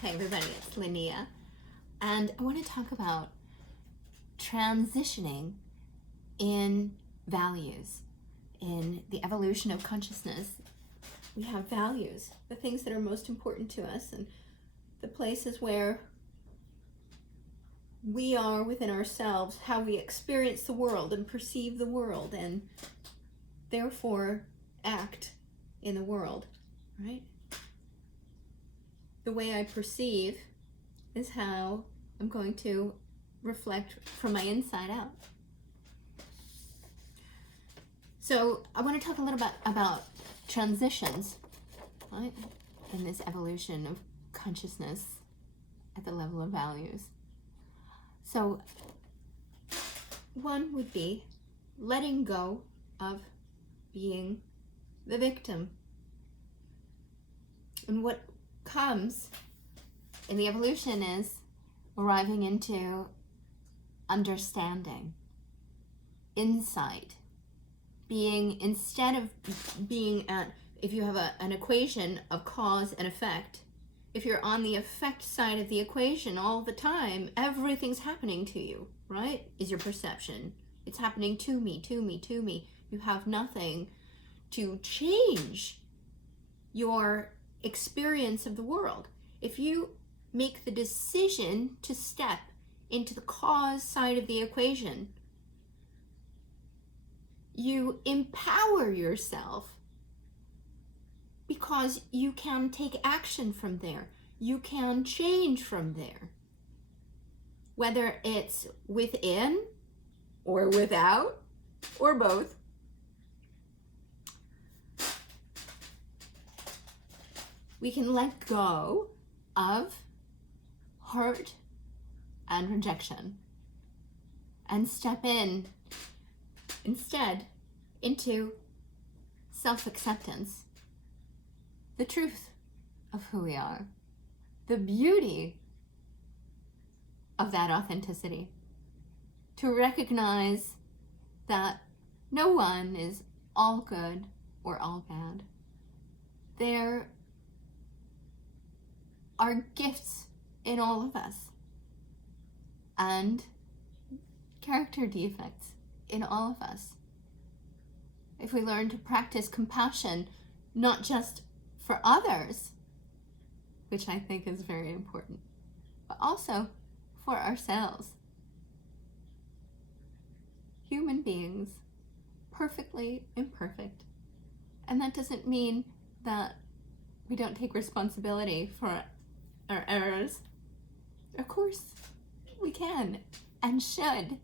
Hey everybody, it's Linnea, and I want to talk about transitioning in values. In the evolution of consciousness, we have values, the things that are most important to us, and the places where we are within ourselves, how we experience the world and perceive the world, and therefore act in the world, right? The way I perceive is how I'm going to reflect from my inside out. So I want to talk a little bit about transitions, right, in this evolution of consciousness at the level of values. So one would be letting go of being the victim. And what comes in the evolution is arriving into understanding, insight, being, instead of being at, if you have an equation of cause and effect, if you're on the effect side of the equation all the time, everything's happening to you, right? Is your perception. It's happening to me, to me, to me. You have nothing to change your experience of the world. If you make the decision to step into the cause side of the equation, you empower yourself because you can take action from there. You can change from there. Whether it's within or without or both. We can let go of hurt and rejection and step in instead into self-acceptance, the truth of who we are, the beauty of that authenticity, to recognize that no one is all good or all bad. There are gifts in all of us and character defects in all of us. If we learn to practice compassion, not just for others, which I think is very important, but also for ourselves. Human beings, perfectly imperfect. And that doesn't mean that we don't take responsibility for our errors. Of course, we can and should.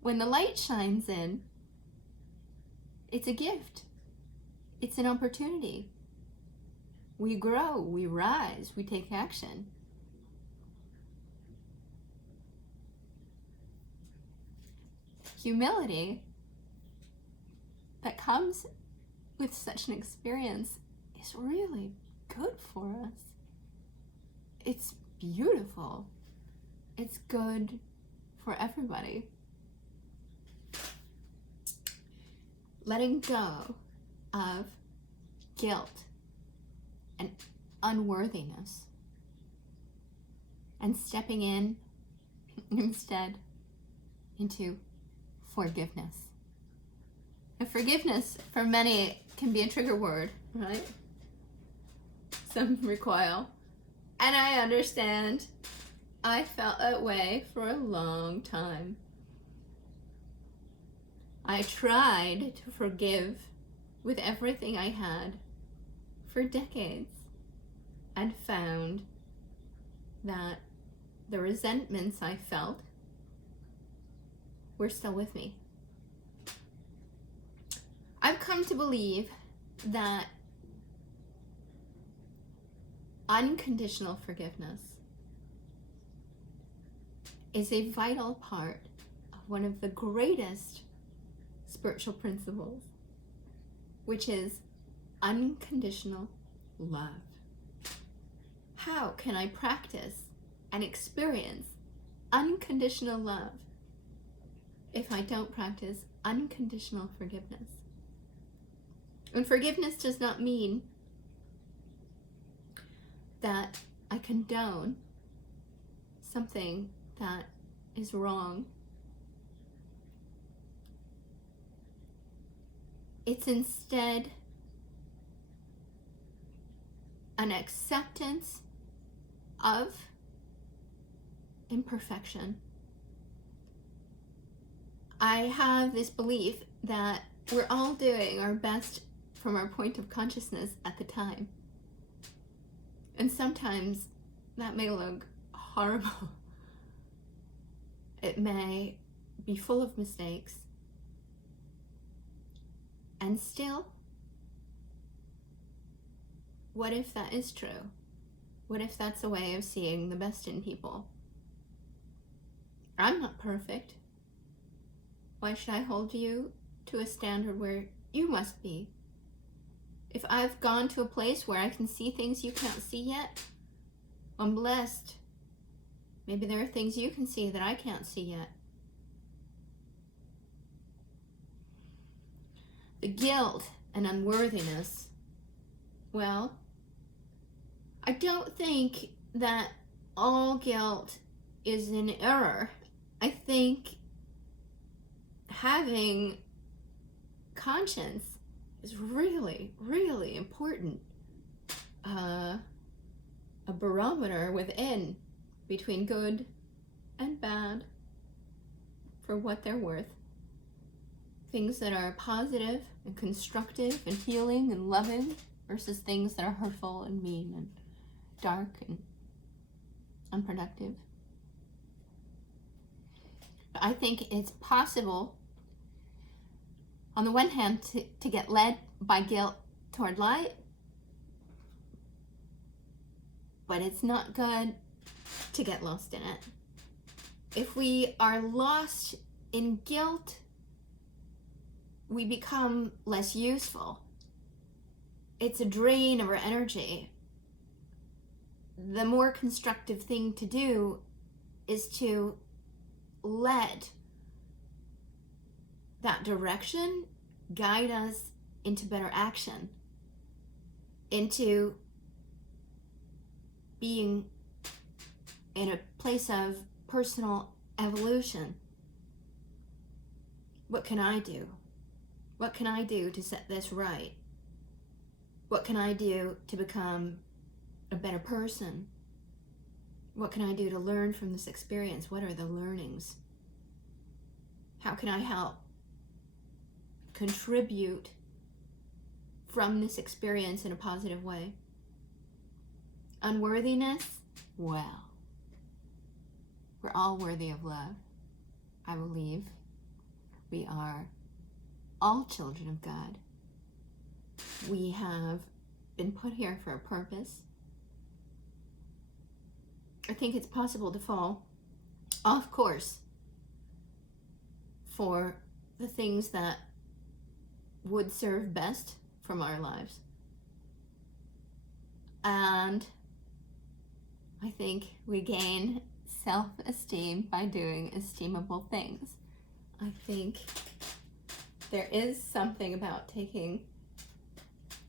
When the light shines in, it's a gift. It's an opportunity. We grow, we rise, we take action. Humility that comes with such an experience is really good for us. It's beautiful. It's good for everybody. Letting go of guilt and unworthiness and stepping in instead into forgiveness. And forgiveness for many can be a trigger word, right? Some recoil. And I understand. I felt that way for a long time. I tried to forgive with everything I had for decades and found that the resentments I felt were still with me. I've come to believe that unconditional forgiveness is a vital part of one of the greatest spiritual principles, which is unconditional love. How can I practice and experience unconditional love if I don't practice unconditional forgiveness? And forgiveness does not mean that I condone something that is wrong. It's instead an acceptance of imperfection. I have this belief that we're all doing our best from our point of consciousness at the time. And sometimes that may look horrible. It may be full of mistakes. And still, what if that is true? What if that's a way of seeing the best in people? I'm not perfect. Why should I hold you to a standard where you must be? If I've gone to a place where I can see things you can't see yet, I'm blessed. Maybe there are things you can see that I can't see yet. The guilt and unworthiness, well, I don't think that all guilt is in error. I think having conscience is really, really important. A barometer within between good and bad for what they're worth. Things that are positive and constructive and healing and loving versus things that are hurtful and mean and dark and unproductive. I think it's possible, on the one hand, to get led by guilt toward light, but it's not good to get lost in it. If we are lost in guilt, we become less useful. It's a drain of our energy. The more constructive thing to do is to let that direction guide us into better action, into being in a place of personal evolution. What can I do? What can I do to set this right? What can I do to become a better person? What can I do to learn from this experience? What are the learnings? How can I help contribute from this experience in a positive way? Unworthiness? Well, we're all worthy of love, I believe. We are all children of God. We have been put here for a purpose. I think it's possible to fall off course for the things that would serve best from our lives. And I think we gain self-esteem by doing esteemable things. I think there is something about taking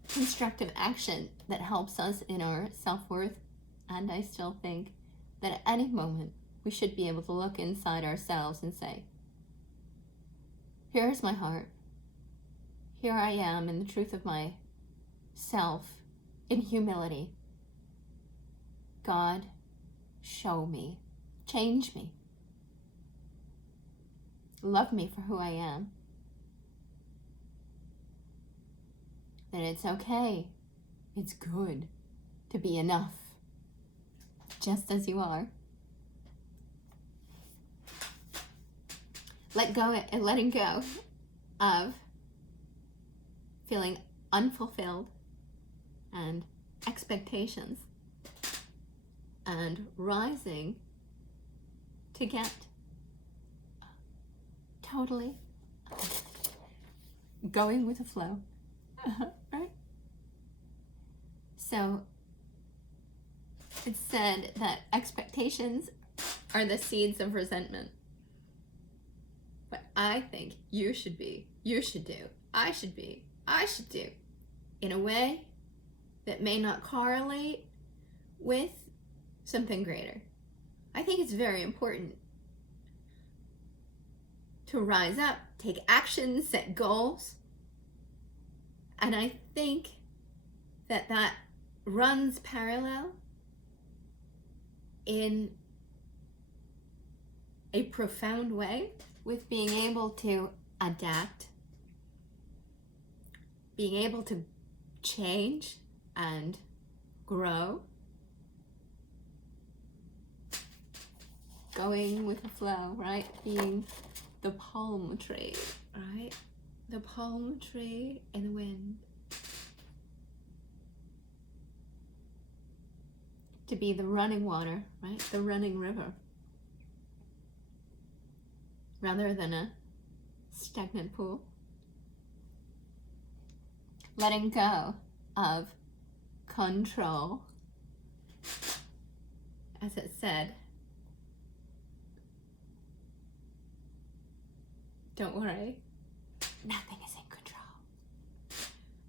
constructive action that helps us in our self-worth, and I still think that at any moment we should be able to look inside ourselves and say, here's my heart. Here I am in the truth of myself, in humility. God, show me, change me. Love me for who I am. That it's okay, it's good to be enough, just as you are. Letting go of feeling unfulfilled and expectations, and rising to get totally going with the flow. Right? So it's said that expectations are the seeds of resentment. But I think you should do, I should do in a way that may not correlate with something greater. I think it's very important to rise up, take action, set goals. And I think that runs parallel in a profound way with being able to adapt, being able to change and grow, going with the flow, right? Being the palm tree, right? The palm tree in the wind. To be the running water, right? The running river. Rather than a stagnant pool. Letting go of control. As it said, don't worry, nothing is in control.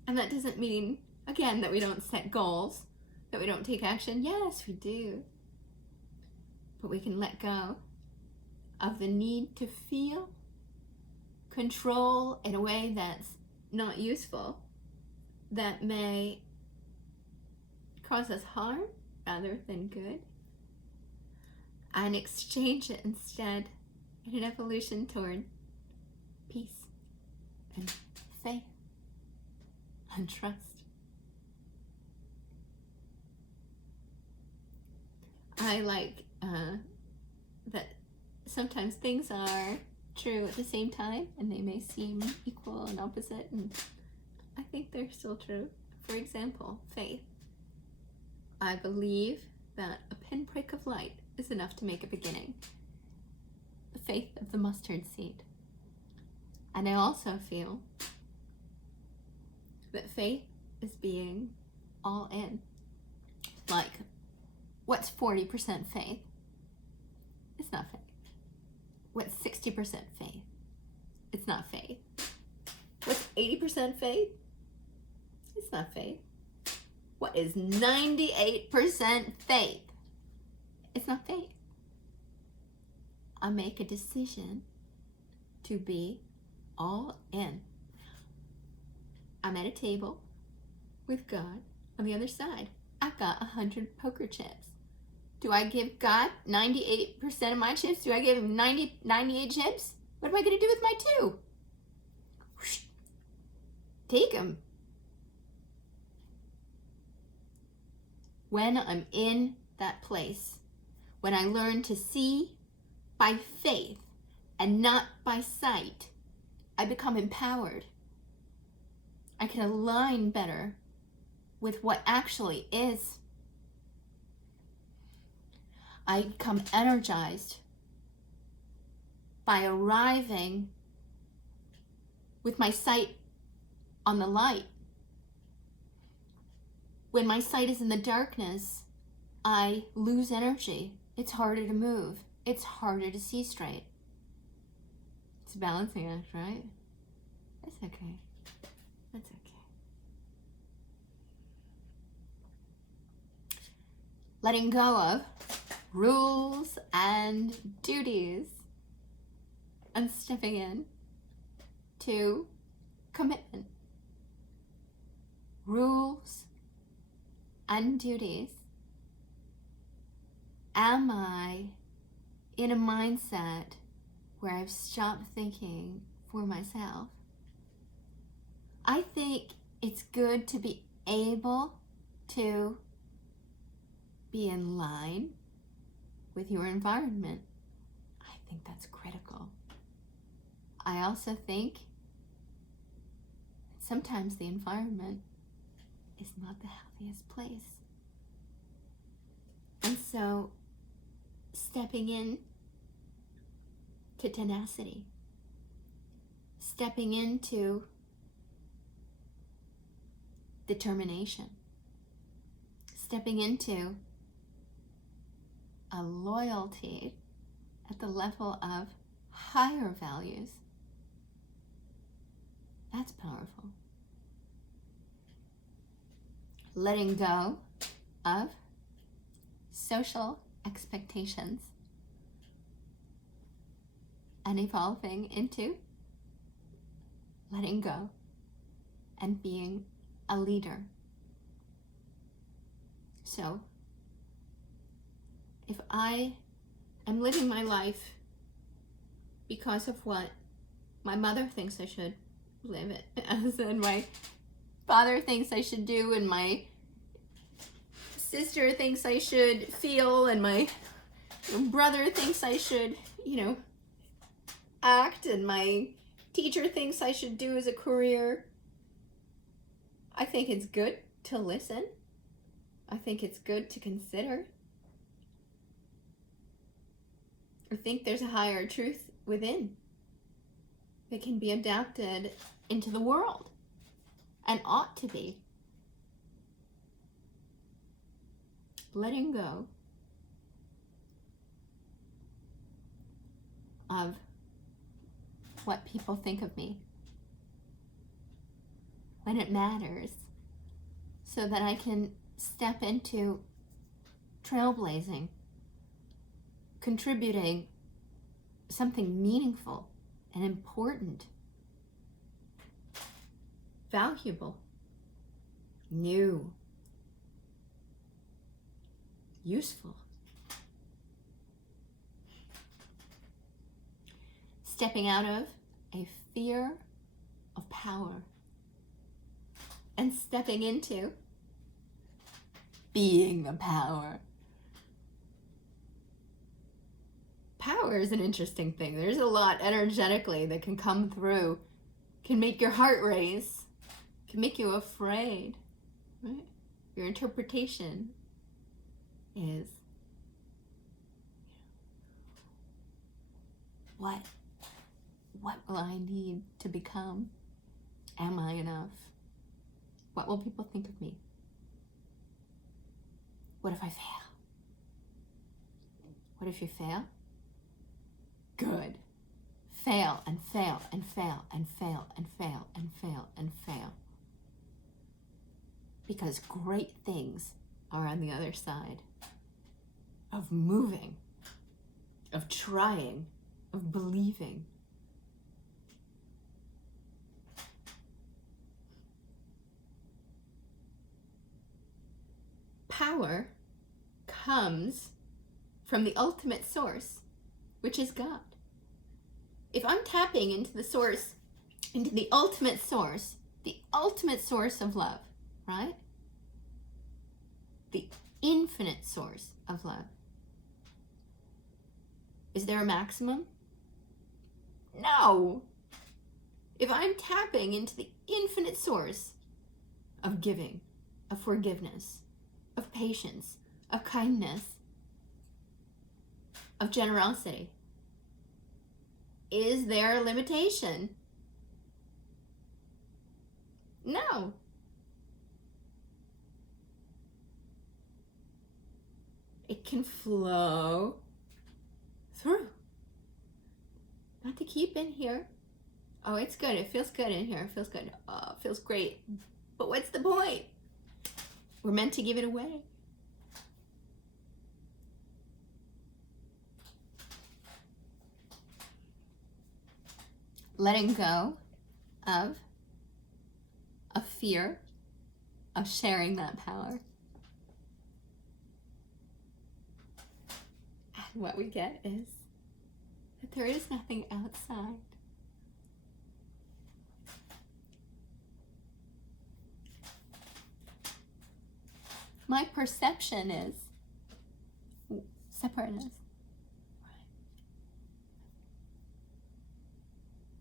And that doesn't mean, again, that we don't set goals, that we don't take action. Yes, we do. But we can let go of the need to feel control in a way that's not useful, that may cause us harm rather than good, and exchange it instead in an evolution toward peace and faith and trust. I like that sometimes things are true at the same time and they may seem equal and opposite, and I think they're still true. For example, faith. I believe that a pinprick of light is enough to make a beginning. The faith of the mustard seed. And I also feel that faith is being all in. Like, what's 40% faith? It's not faith. What's 60% faith? It's not faith. What's 80% faith? It's not faith. What is 98% faith? It's not faith. I make a decision to be all in. I'm at a table with God on the other side. I've got 100 poker chips. Do I give God 98% of my chips? Do I give him 98 chips? What am I going to do with my 2? Whoosh. Take them. When I'm in that place, when I learn to see by faith and not by sight, I become empowered. I can align better with what actually is. I become energized by arriving with my sight on the light. When my sight is in the darkness, I lose energy. It's harder to move. It's harder to see straight. It's a balancing act, right? That's okay. That's okay. Letting go of rules and duties and stepping in to commitment. Rules and duties. Am I in a mindset where I've stopped thinking for myself? I think it's good to be able to be in line with your environment. I think that's critical. I also think that sometimes the environment is not the healthiest place. And so stepping in to tenacity, stepping into determination, stepping into a loyalty at the level of higher values. That's powerful. Letting go of social expectations and evolving into letting go and being a leader. So, if I am living my life because of what my mother thinks I should live it as, and my father thinks I should do, and my sister thinks I should feel, and my brother thinks I should, act, and my teacher thinks I should do as a career, I think it's good to listen. I think it's good to consider. I think there's a higher truth within that can be adapted into the world and ought to be. Letting go of what people think of me when it matters, so that I can step into trailblazing, contributing something meaningful and important, valuable, new, useful. Stepping out of a fear of power and stepping into being the power. Power is an interesting thing. There's a lot energetically that can come through, can make your heart race, can make you afraid, right? Your interpretation is, what will I need to become? Am I enough? What will people think of me? What if I fail? What if you fail? Good. Fail and fail and fail and fail and fail and fail and fail. Because great things are on the other side of moving, of trying, of believing. Power comes from the ultimate source, which is God. If I'm tapping into the source, into the ultimate source of love, right? The infinite source of love. Is there a maximum? No. If I'm tapping into the infinite source of giving, of forgiveness, of patience, of kindness, of generosity, is there a limitation? No. It can flow through. Not to keep in here. Oh, it's good. It feels good in here. It feels good. Oh, it feels great. But what's the point? We're meant to give it away. Letting go of a fear of sharing that power. And what we get is that there is nothing outside. My perception is separateness.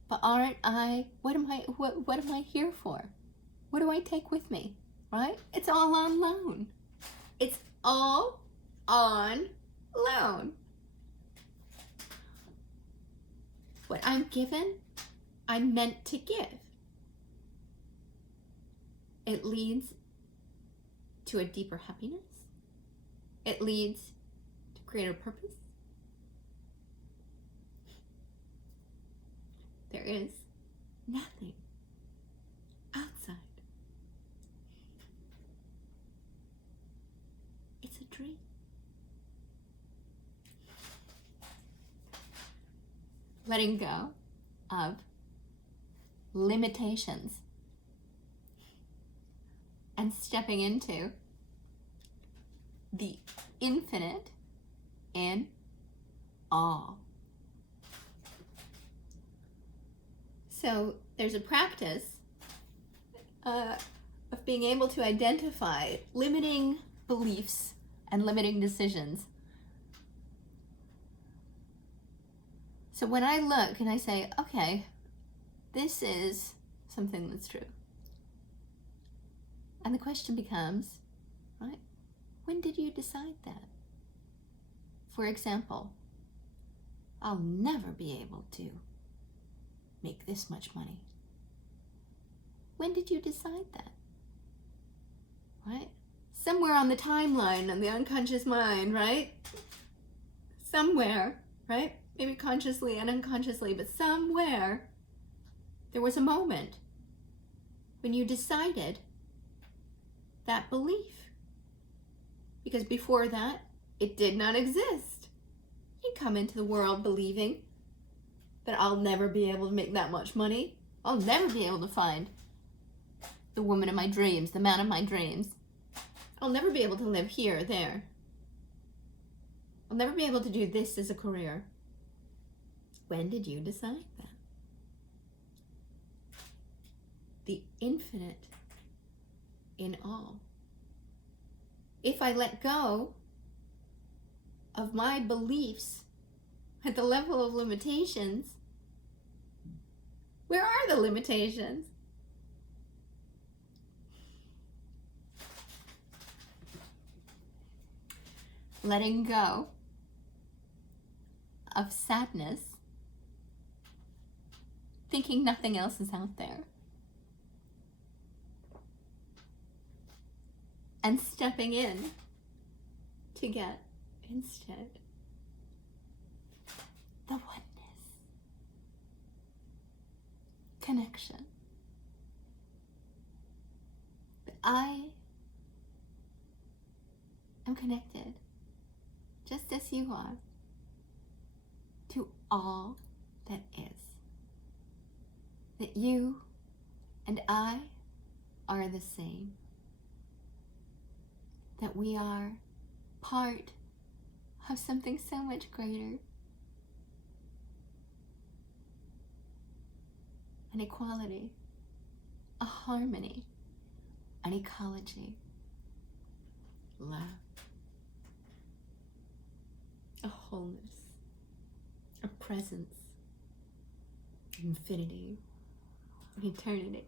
But aren't I, what am I here for? What do I take with me, right? It's all on loan. It's all on loan. What I'm given, I'm meant to give. It leads to a deeper happiness. It leads to greater purpose. There is nothing outside. It's a dream. letting go of limitations and stepping into the infinite in awe. So there's a practice of being able to identify limiting beliefs and limiting decisions. So when I look and I say, okay, this is something that's true. And the question becomes, right, when did you decide that? For example, I'll never be able to make this much money. When did you decide that? Right? Somewhere on the timeline, on the unconscious mind, right? Somewhere, right? Maybe consciously and unconsciously, but somewhere there was a moment when you decided that belief. Because before that, it did not exist. You come into the world believing that I'll never be able to make that much money. I'll never be able to find the woman of my dreams, the man of my dreams. I'll never be able to live here or there. I'll never be able to do this as a career. When did you decide that? The infinite in all. If I let go of my beliefs at the level of limitations, where are the limitations? Letting go of sadness, thinking nothing else is out there, and stepping in to get instead the oneness, connection. That I am connected, just as you are, to all that is. That you and I are the same. That we are part of something so much greater. An equality, a harmony, an ecology, love, a wholeness, a presence, infinity, eternity.